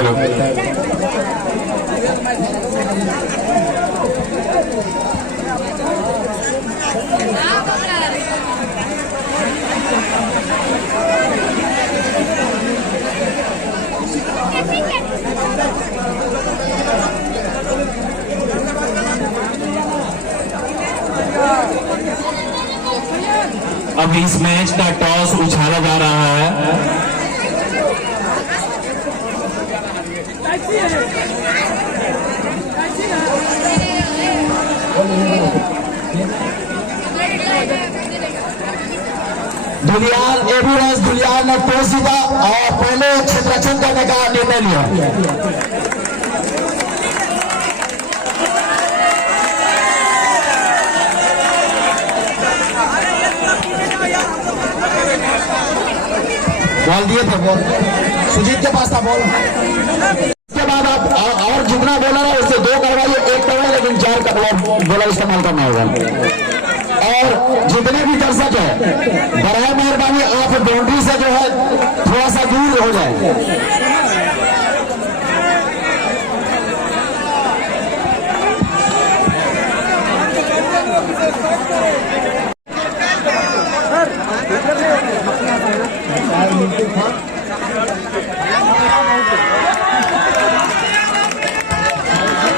Hello. अब इस match का टॉस उछाला जा रहा है। धुलियान एबीएस धुलियान ने टॉस जीता और पहले क्षेत्ररक्षण करने का निर्णय लिया। बॉल दिए थे, बॉल सुजीत के पास था बॉल। उसके बाद आप और जितना बॉलर है उससे 2 करवाइए, 1 करवाइए, लेकिन 4 बॉलर इस्तेमाल करना होगा। और जितने भी दर्शक है बराए मेहरबानी आप बाउंड्री से जो है थोड़ा सा दूर हो जाए।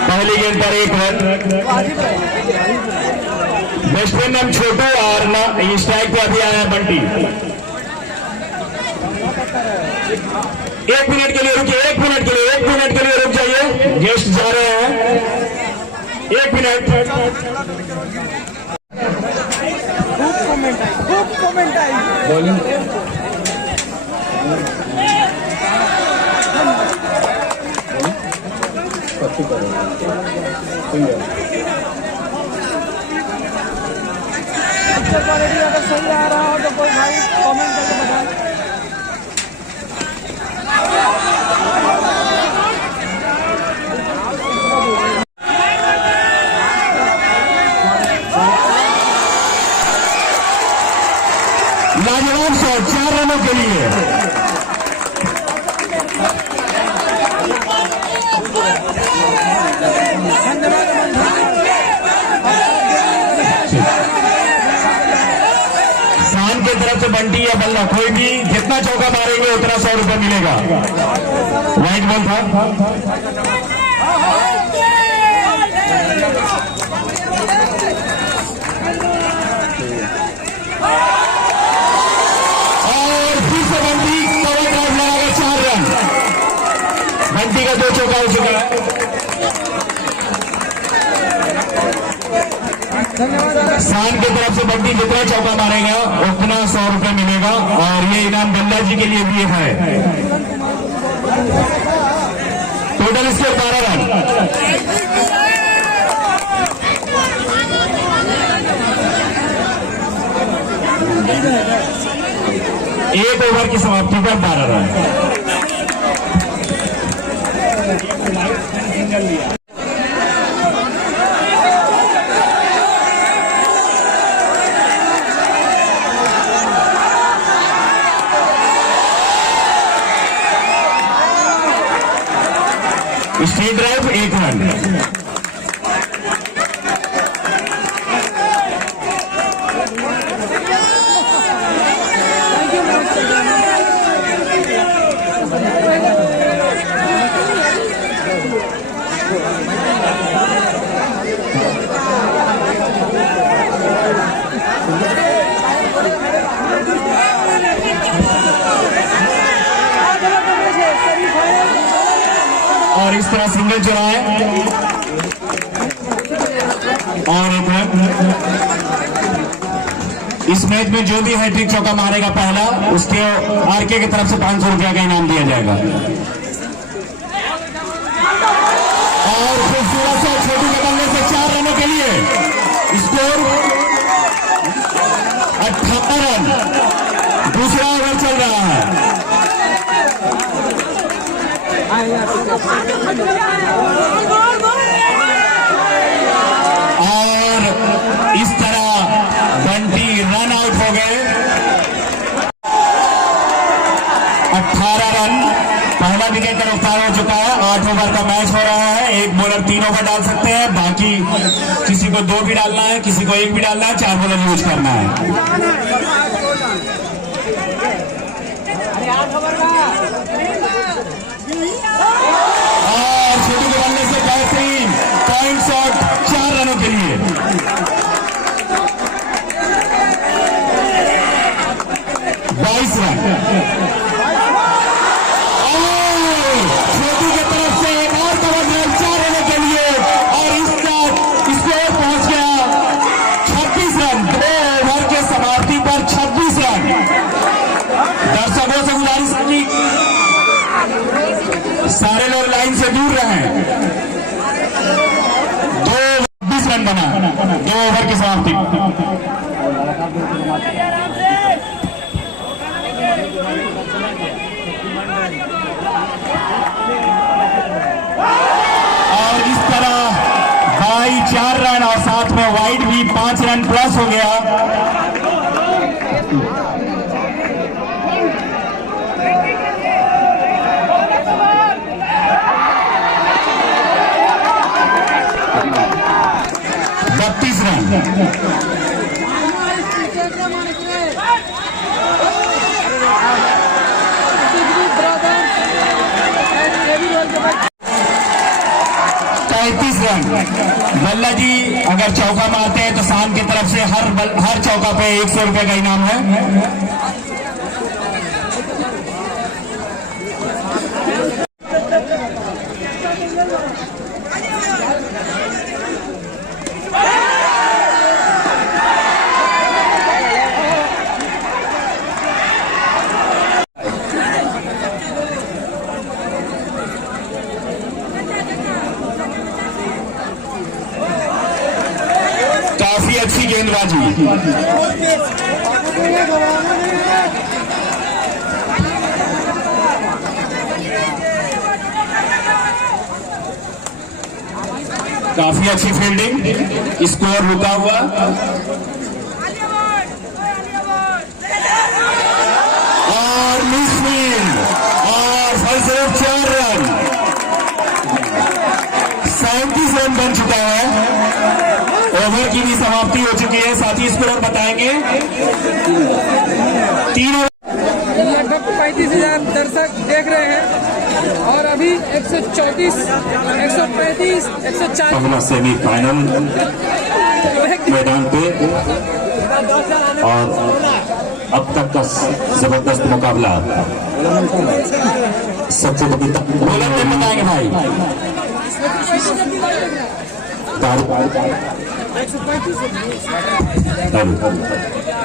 पहली गेंद पर 1 रन। बैट्समैन नाम छोटू और स्ट्राइक पे अभी आया बंटी। 1 मिनट के लिए रुकिए, 1 मिनट के लिए, 1 मिनट के लिए रुक जाइए, गेस्ट जा रहे हैं। 1 मिनट। बॉलिंग क्वालिटी अगर सही आ रहा हो तो कोई भाई कमेंट करके बताएं। लाजवाब शॉट 4 रनों के लिए। शान की तरफ से बंटी या बल्ला कोई भी जितना चौका मारेंगे उतना 100 रुपये मिलेगा। वाइट बॉल था। बंटी का 2 चौका हो चुका है। शान की तरफ से बंटी जितना चौका मारेगा उतना 100 रुपये मिलेगा और ये इनाम बल्ला जी के लिए भी है। Total score 12 run. एक ओवर की समाप्ति पर 12 रन। Straight drive 1 run. और इस तरह सिंगल चलाए और 1 रन। इस मैच में जो भी हैट्रिक चौका मारेगा पहला उसके आरके की तरफ से 500 रुपया का इनाम दिया जाएगा। और खूबसूरत सा छोटू के बल्ले से 4 रनों के लिए स्कोर 18 रन। दूसरा ओवर चल रहा है और इस तरह बंटी रन आउट हो गए। 18 रन। पहला विकेट का नुकसान हो चुका है। 8 ओवर का मैच हो रहा है। एक बॉलर 3 ओवर डाल सकते हैं, बाकी किसी को 2 भी डालना है, किसी को 1 भी डालना है, 4 बॉलर यूज करना है। और छोटू के बल्ले से बेहतरीन पॉइंट शॉट 4 रनों के लिए। बाईस रन छोटू की तरफ से एक और कवर ड्राइव 4 रनों के लिए और इसका स्कोर पहुंच गया 26 रन। 2 ओवर के समाप्ति पर 26 रन। दर्शकों से गुजारिश की सारे लोग लाइन से दूर रहें। 20 रन बना 2 ओवर की समाप्ति। और इस तरह भाई 4 रन और साथ में वाइड भी 5 रन प्लस हो गया। रन। बल्ला जी अगर चौका मारते हैं तो शाम की तरफ से हर चौका पे 100 रुपए का इनाम है। 'काफी अच्छी गेंदबाजी। काफी अच्छी फील्डिंग, स्कोर रुका हुआ। और मिस फील्ड और फलस्वरूप 4 रन। 37 रन बन चुका है। ओवर की भी समाप्ति हो चुकी है। साथी स्कोर बताएंगे। 3 लगभग 35,000 दर्शक देख रहे हैं और अभी 134, 135, 140 पहला सेमीफाइनल मैदान पे और अब तक का जबरदस्त मुकाबला। सबसे बड़ी बोलर में बताएंगे भाई।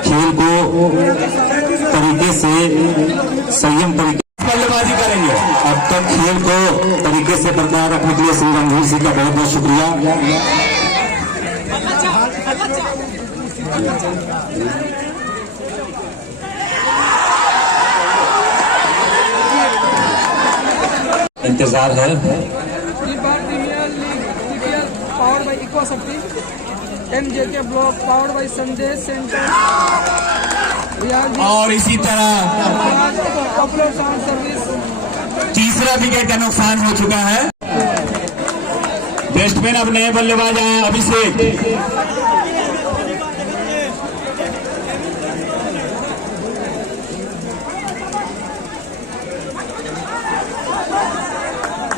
खेल को तरीके से संयम तरीके बल्लेबाजी करेंगे। अब तक खेल को तरीके से बरकरार रखने के लिए श्री रणधीर सिंह का बहुत बहुत शुक्रिया। इंतजार है। powered by EcoShakti, NJK Block powered by Sanjay Center, और इसी तरह Upload Sound Service। तीसरा विकेट का नुकसान हो चुका है। बैट्समैन अब नए बल्लेबाज आए अभिषेक।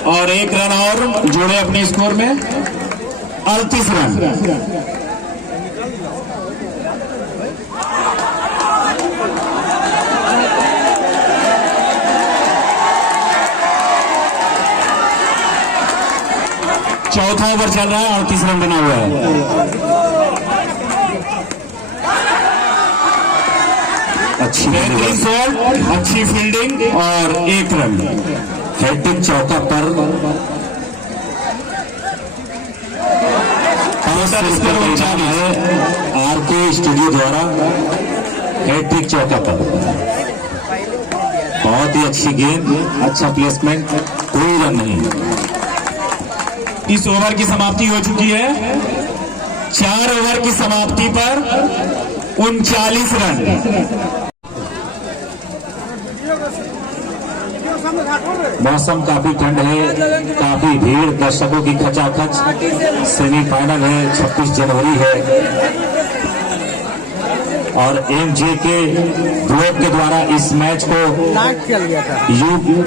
और 1 रन और जोड़े अपने स्कोर में 38 रन। चौथा ओवर चल रहा है, 38 रन बना हुआ है। अच्छी शॉट, अच्छी फील्डिंग और 1 रन। हैट्रिक चौका पर आरके स्टूडियो द्वारा हैट्रिक चौका पर। बहुत ही अच्छी गेंद, अच्छा प्लेसमेंट, कोई रन नहीं। इस ओवर की समाप्ति हो चुकी है। 4 ओवर की समाप्ति पर 39 रन। मौसम काफी ठंड है, काफी भीड़, दर्शकों की खचाखच। सेमीफाइनल है, 26 जनवरी है और एमजेके ग्लोब के द्वारा इस मैच को यूट्यूब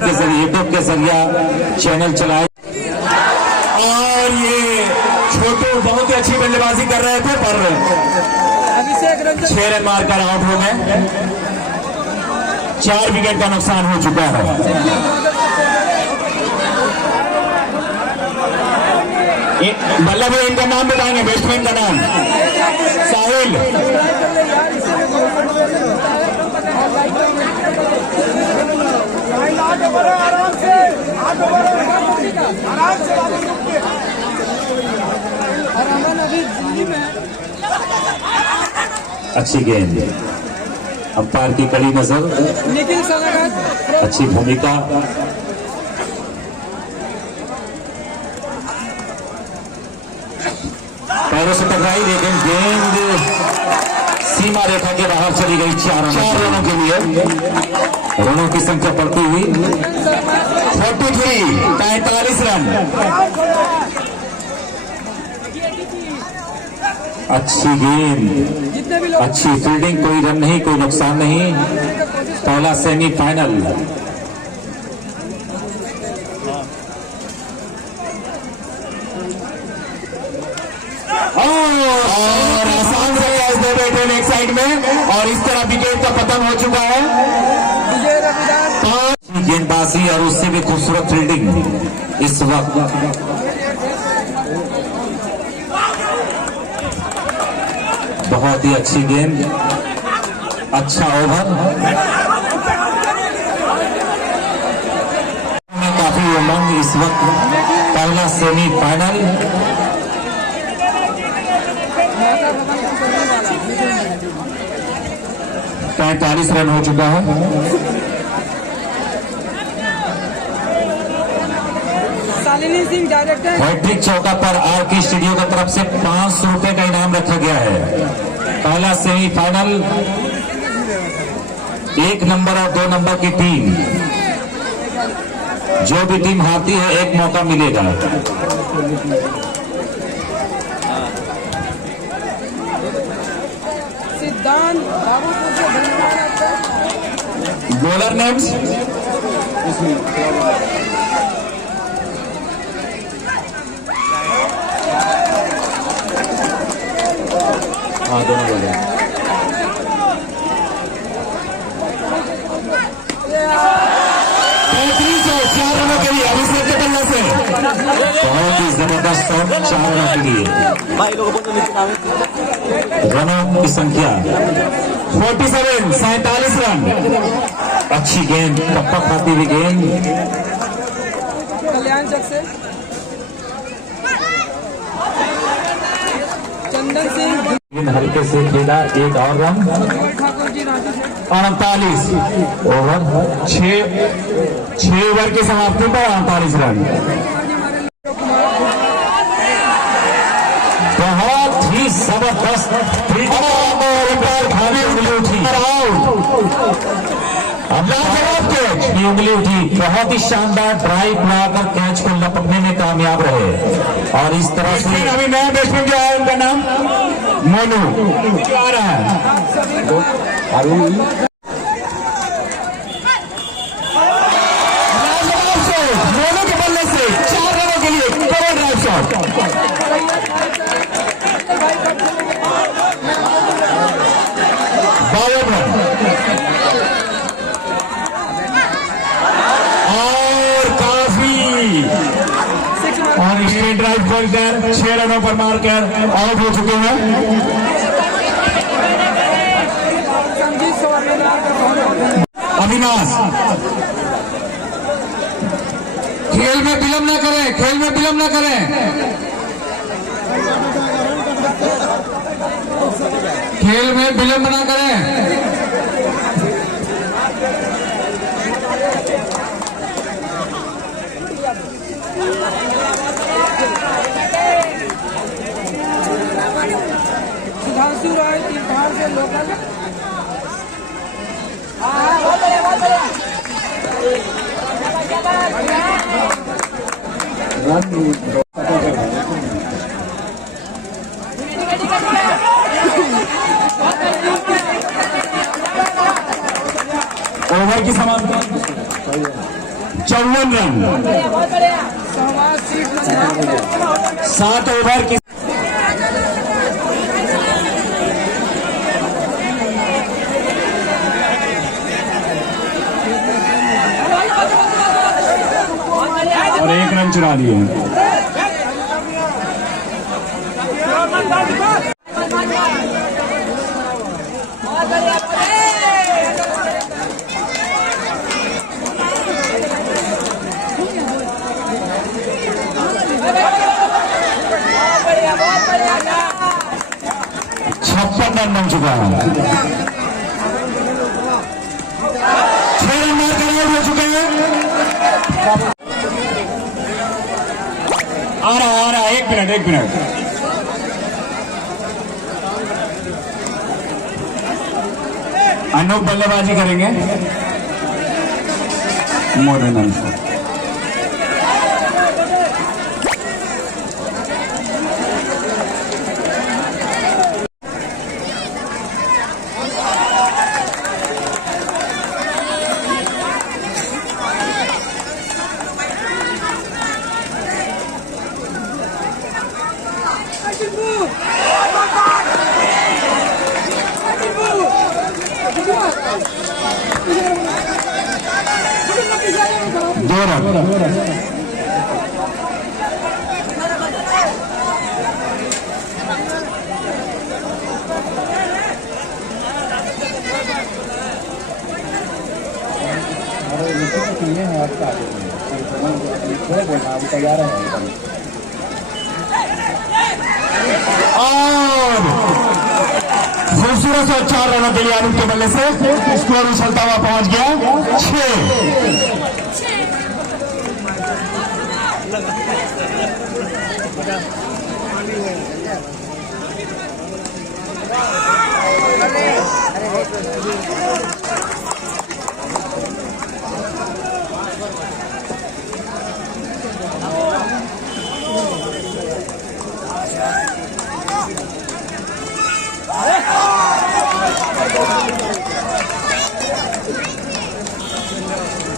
के जरिए चैनल चलाए। और ये छोटू बहुत ही अच्छी बल्लेबाजी कर रहे थे पर 6 रन मारकर आउट हो गए। 4 विकेट का नुकसान हो चुका है। बल्ला भाई इनका नाम बताएंगे, बैट्समैन का नाम साहिल। अच्छी गेंद, अंपायर की कड़ी नजर, अच्छी भूमिका। पैरों से टकराई लेकिन गेंद सीमा रेखा के बाहर चली गई। 4 रनों के लिए रनों की संख्या बढ़ती हुई 43 रन। अच्छी गेंद, अच्छी फील्डिंग, कोई रन नहीं, कोई नुकसान नहीं। पहला सेमीफाइनल। और आसान से कैच दे बैठे एक साइड में और इस तरह विकेट का पतन हो चुका है। 5 गेंदबाजी और उससे भी खूबसूरत फील्डिंग इस वक्त। बहुत ही अच्छी गेंद, अच्छा ओवर, काफी उमंग इस वक्त। पहला सेमीफाइनल। 45 रन हो चुका है। हैट्रिक चौका पर आरके स्टूडियो की तरफ से 500 रुपए का इनाम रखा गया है। पहला सेमीफाइनल, 1 नंबर और 2 नंबर की टीम, जो भी टीम हारती है 1 मौका मिलेगा। सिद्धांत बाबूपुर से धन्यवाद आपका। बॉलर नेम्स दोनों बोले 4 रनों के लिए अभिषेक के बल्ले से बहुत ही जबरदस्त शॉट। 4 रनों के लिए रनों की संख्या 47 रन। अच्छी गेंद, टप्पा खाती हुई गेंद। कल्याण चक से चंदन सिंह हल्के से खेला, 1 और रन। ठाकुर जी राजू से 48 ओवर, 6 ओवर की समाप्ति पर 48 रन। बहुत ही जबरदस्त उंगली उठी। बहुत ही शानदार ड्राइव बनाकर कैच को लपकने में कामयाब रहे। और इस तरह से अभी नया बैट्समैन जो है उनका नाम मोनू आ रहा है। मोनू के बल्ले से 4 रनों के लिए कवर ड्राइव शॉट। और स्ट्रेट ड्राइव बोलकर 6 रनों पर मारकर आउट हो चुके हैं। अविनाश, खेल में विलंब न करें, खेल में विलंब न करें। खेल में विलंब न करें। सुधांशु राय तीर्थार से लोकल। ओवर की समाप्ति 54 रन। सहवाग सीट 7 ओवर की और 1 रन चुरा लिए। छप्पन रन बन चुका है। 6 रन मार कर आउट हो चुके हैं। आ रहा 1 मिनट। अनूप बल्लेबाजी करेंगे। मोर देन दो रन। और खूबसूरत और 4 रनों के लिए अनूप के बल्ले से स्कोर उछलता हुआ पहुंच गया 6।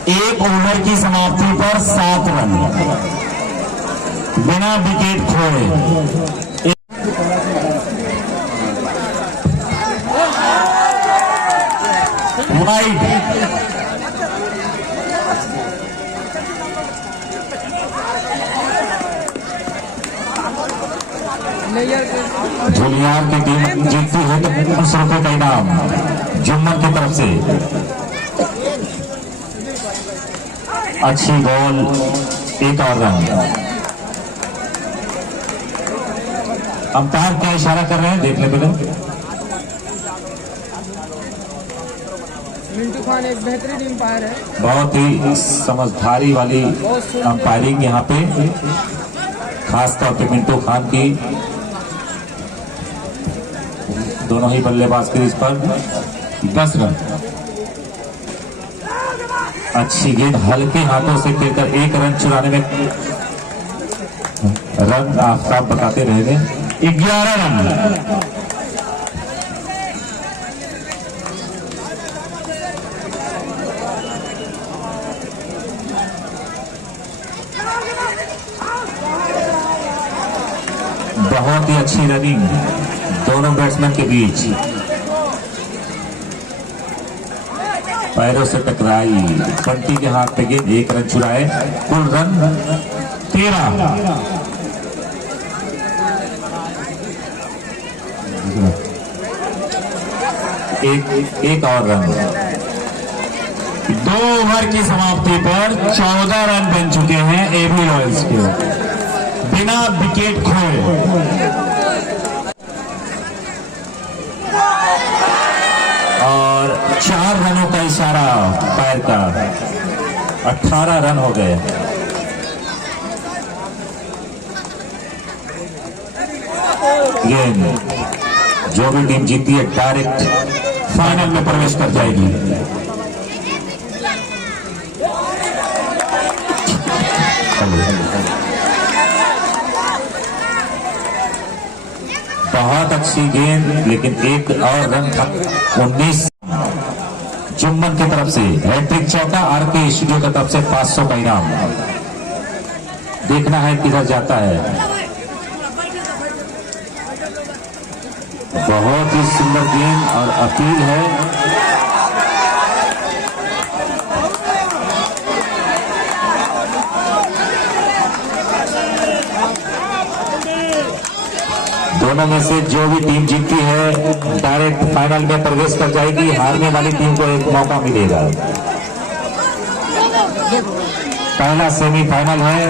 एक ओवर की समाप्ति पर 7 रन बिना विकेट खोए। वाइड झुलियार की टीम जीतती है तो 500 रुपये का इनाम जुम्मन की तरफ से। अच्छी बॉल, 1 और रन। अंपायर क्या इशारा कर रहे हैं देख ले पहले। मिंटू खान एक बेहतरीन अंपायर है। बहुत ही समझदारी वाली अंपायरिंग यहाँ पे, खासतौर पे मिंटू खान की। दोनों ही बल्लेबाज क्रीज पर 10 रन। अच्छी गेंद हल्के हाथों से खेलकर 1 रन चुराने में रन आफ्ताब बताते रहे। 11 रन। बहुत ही अच्छी रनिंग दोनों बैट्समैन के बीच। पैरों से टकराई, बंटी के हाथ पे गेंद, 1 रन चुराए। कुल रन 13। एक और रन। 2 ओवर की समाप्ति पर 14 रन बन चुके हैं एबी रॉयल्स के बिना विकेट खोए। और 4 रनों का इशारा पैर का, 18 रन हो गए। गेंद जो भी टीम जीती है डायरेक्ट फाइनल में प्रवेश कर जाएगी। बहुत अच्छी गेंद, लेकिन एक और रन था। 19 चुम्बन की तरफ से हैट्रिक चौका, आरके स्टूडियो की तरफ से 500 का इनाम। देखना है किधर जाता है। बहुत ही सुंदर गेंद और अपील है। दोनों में से जो भी टीम जीतती है डायरेक्ट फाइनल में प्रवेश कर जाएगी। हारने वाली टीम को एक मौका मिलेगा। पहला सेमीफाइनल है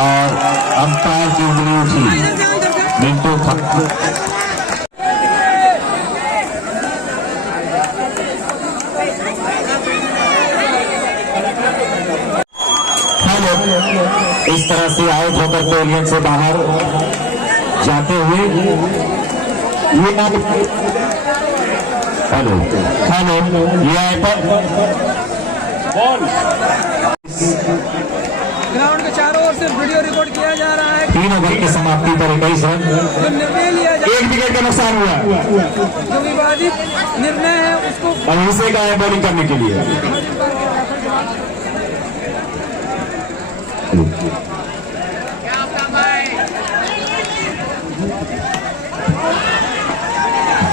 और अंपायर की उंगली उठी। मिंटू इस तरह से आउट होकर पेविलियन से बाहर जाते हुए ये हेलो ये ग्राउंड के चारों ओर से वीडियो रिकॉर्ड किया जा रहा है। 3 ओवर की समाप्ति पर 21 रन, जो निर्णय लिया जाए, 1 विकेट का नुकसान हुआ। जो विवादित निर्णय है उसको और इसे का है बॉलिंग करने के लिए।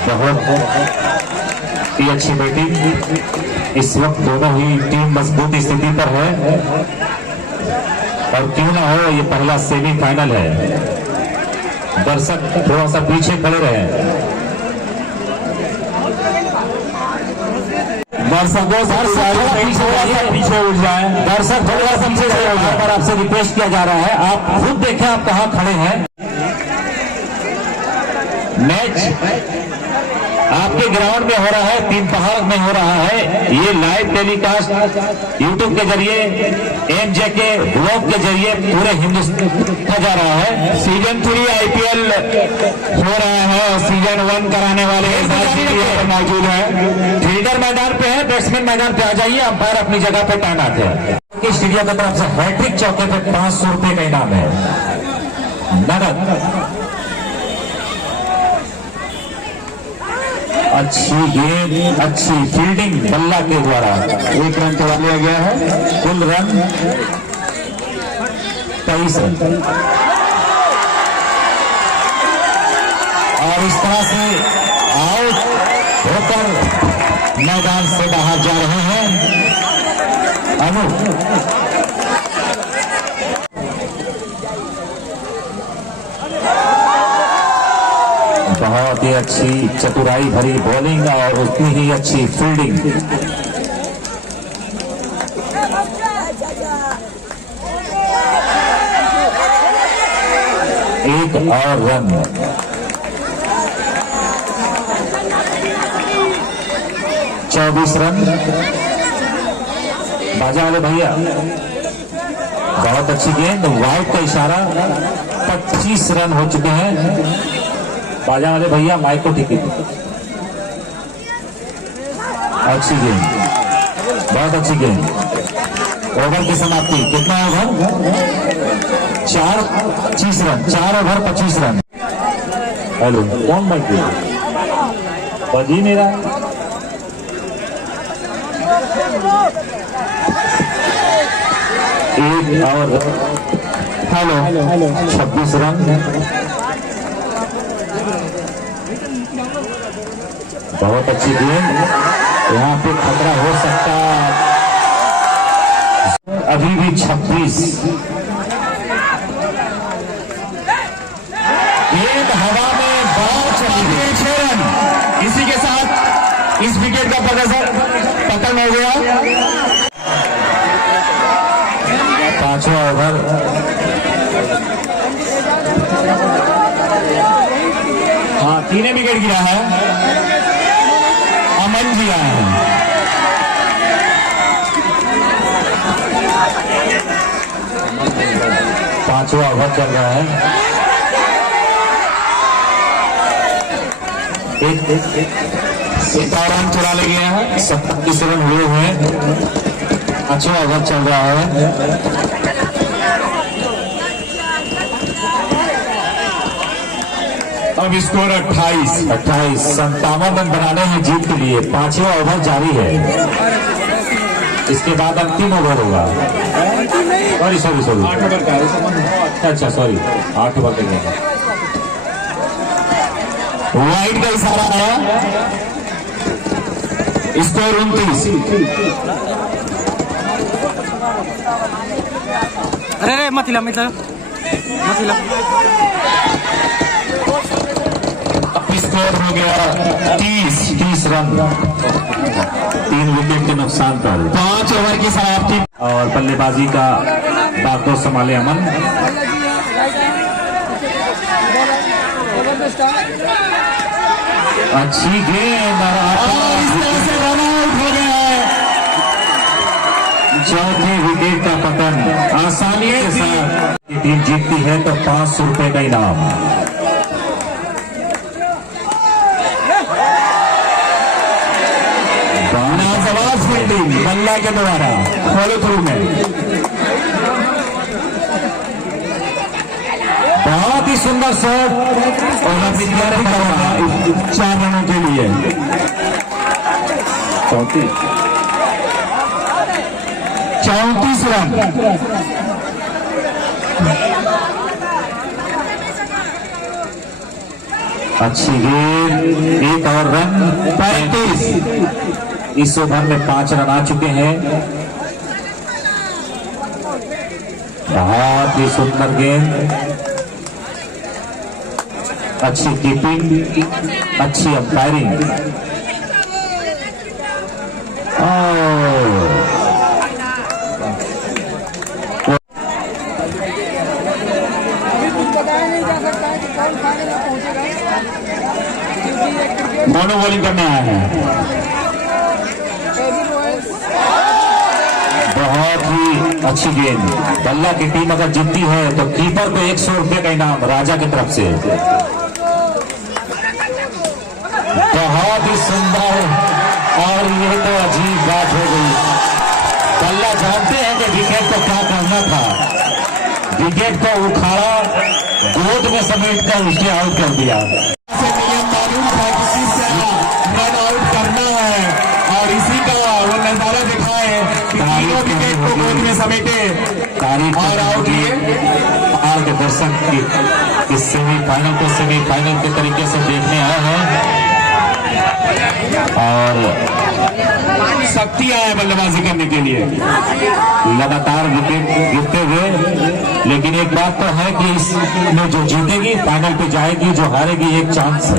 बहुत ही अच्छी बैटिंग। इस वक्त दोनों ही टीम मजबूत स्थिति पर है और क्यों ना हो, ये पहला सेमीफाइनल है। दर्शक थोड़ा सा पीछे खड़े रहे। दर्शकों पीछे उठ जाए। दर्शक थोड़ा सा पीछे से पर आपसे रिक्वेस्ट किया जा रहा है, आप खुद देखें आप कहाँ खड़े हैं। मैच आपके ग्राउंड में हो रहा है, 3 पहाड़ में हो रहा है। ये लाइव टेलीकास्ट यूट्यूब के जरिए, एमजेके ब्लॉग के जरिए पूरे हिंदुस्तान में जा रहा है। सीजन 3 आईपीएल हो रहा है और सीजन 1 कराने वाले मौजूद है। फील्डर मैदान पे है, बैट्समैन मैदान पे आ जाइए, अंपायर अपनी जगह पे तैनात है। स्टूडियो की तरफ से हैट्रिक चौके पे 500 रुपए का इनाम है नगद। अच्छी गेंद, अच्छी फील्डिंग बल्ला के द्वारा 1 रन तोड़ा लिया गया है। कुल रन 23 रन। और इस तरह से आउट होकर मैदान से बाहर जा रहे हैं अनु। बहुत ही अच्छी चतुराई भरी बॉलिंग और उतनी ही अच्छी फील्डिंग। एक और रन। चौबीस रन। बाजा वाले भैया बहुत अच्छी गेंद, वाइड का इशारा। 25 रन हो चुके हैं। बाजा वाले भैया माइक को ठीक है। अच्छी गेंद, बहुत अच्छी गेंद। ओवर की समाप्ति कितना over? 4 25 run. 4 over 25 run. Hello कौन माइक बज ही नहीं रहा। एक और हेलो 26 रन। बहुत अच्छी गेंद, यहाँ पे खतरा हो सकता। अभी भी 26। गेंद हवा में बहुत चली गई। 6 रन। इसी के साथ इस विकेट का प्रदर्शन खत्म हो गया। 5वां ओवर। हाँ, 3 विकेट गिरा है। अमन जी आए हैं। पांचवा ओवर चल रहा है। एक रन चुरा ले गया है। 27 रन हुए हैं। 5वां ओवर चल रहा है। अब स्कोर 28। 57 रन बनाने हैं जीत के लिए। 5वां ओवर जारी है, इसके बाद अंतिम ओवर होगा। सॉरी 8 ओवर का है। अच्छा सॉरी 8 ओवर का गेम। वाइड का इशारा आया, स्कोर 29। अरे मत हिला स्कोर हो गया 30 रन। 3 विकेट के नुकसान पर 5 ओवर की समाप्ति। और बल्लेबाजी का बागडोर संभाले अमन। अच्छी गेंद और इस तरह से रन आउट हो गया है। चौथे विकेट का पतन आसानी के साथ। ये टीम जीतती है तो 500 रुपए का इनाम। नाजवाब फील्डिंग बल्ला के द्वारा फॉलो थ्रू में। बहुत ही सुंदर शॉट और अपनी 4 रनों के लिए 34 रन। अच्छी गेंद, 1 और रन। 35। इस ओवर में 5 रन आ चुके हैं। बहुत ही सुंदर गेंद, अच्छी कीपिंग, अच्छी अंपायरिंग। बताया नहीं जा सकता है कि कौन फाइनल में पहुंचेगा, क्योंकि ये क्रिकेट मोनो बॉलिंग करने आया है। बहुत ही अच्छी गेंद। बल्ला की टीम अगर जीतती है तो कीपर को 100 रुपए का इनाम राजा की तरफ से। बहुत ही सुंदर, और ये तो अजीब बात हो गई। बल्ला जानते हैं कि विकेट को क्या करना था। विकेट को उखाड़ा, गोद में समेट कर उसके आउट कर दिया। नियम मालूम था कि किस तरह रन आउट करना है, और इसी का वो नजारा दिखाए कि तीनों विकेट को गोद में समेटे और आउट लिए। आर के दर्शक की इस सेमीफाइनल को सेमीफाइनल के तरीके से देखने आए हैं और शक्ति आया बल्लेबाजी करने के लिए। लगातार विकेट गिरते हुए, लेकिन एक बात तो है कि इसमें जो जीतेगी फाइनल पे जाएगी, जो हारेगी एक चांस है।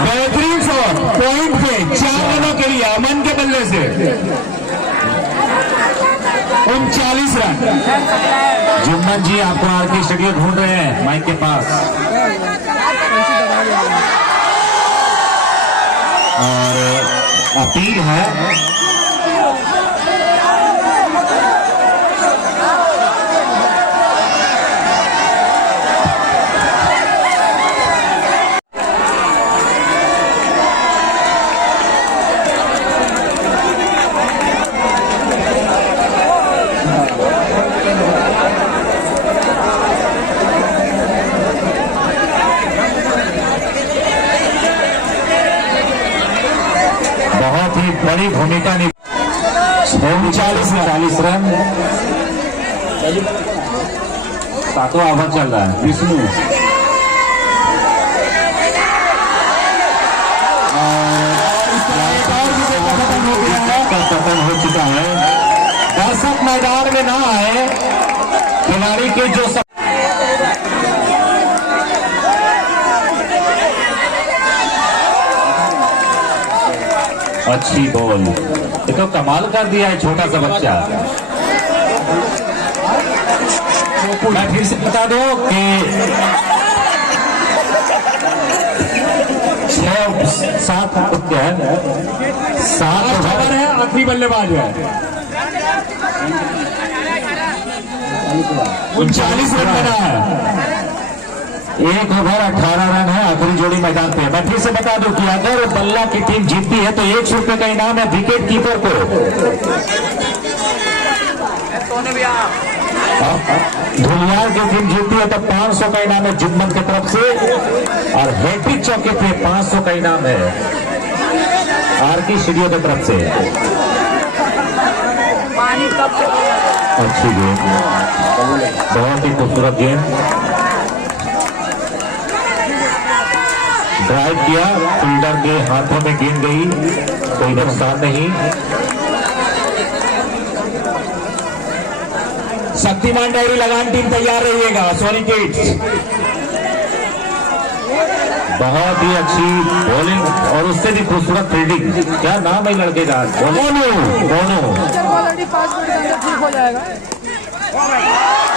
बेहतरीन शॉट पॉइंट पे 4 रनों के लिए अमन के बल्ले से 39 रन। जुम्मन जी आपको आरके स्टूडियो ढूंढ रहे हैं माइक के पास। और अपील है बड़ी भूमिका 39 रन। 7वां ओवर चल रहा है। विष्णु का पतन हो चुका है। दर्शक मैदान में ना आए, खिलाड़ी के जो अच्छी बॉल, ये तो कमाल कर दिया है छोटा सा बच्चा। मैं फिर से बता दो कि 7 ओवर है, आखिरी बल्लेबाज है। 39 रन बना है। 1 ओवर 18 रन है, आखिरी जोड़ी मैदान पे। मैं फिर से बता दूं कि अगर बल्ला की टीम जीतती है तो 100 रुपए का इनाम है विकेट कीपर को। धुलियार की टीम जीतती है तो 500 का इनाम है जुम्मन की तरफ से, और हैट्रिक चौके पे 500 का इनाम है आरके स्टूडियो की तरफ से। अच्छी गेंद, बहुत ही खूबसूरत गेंद, ड्राइव किया, फील्डर के हाथों में गेंद गई, कोई नुकसान नहीं। शक्तिमान डायरी लगान टीम तैयार रहिएगा। सोनी किड्स बहुत ही अच्छी बॉलिंग और उससे भी खूबसूरत फील्डिंग। क्या नाम है लड़के का? मोनू। ऑलरेडी 5 मिनट के अंदर ठीक हो जाएगा।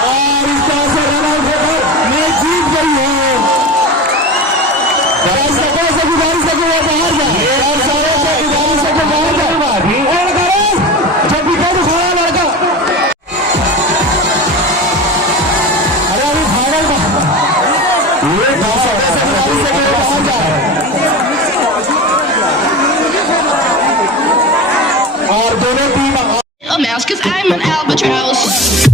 और इस तरह से रन आउट होकर मैच जीत गई है। बाहर जाए जब विकेट उखाड़ा लड़का। अरे अभी फाइनल और दोनों team a mouse, 'cause I'm an albatross.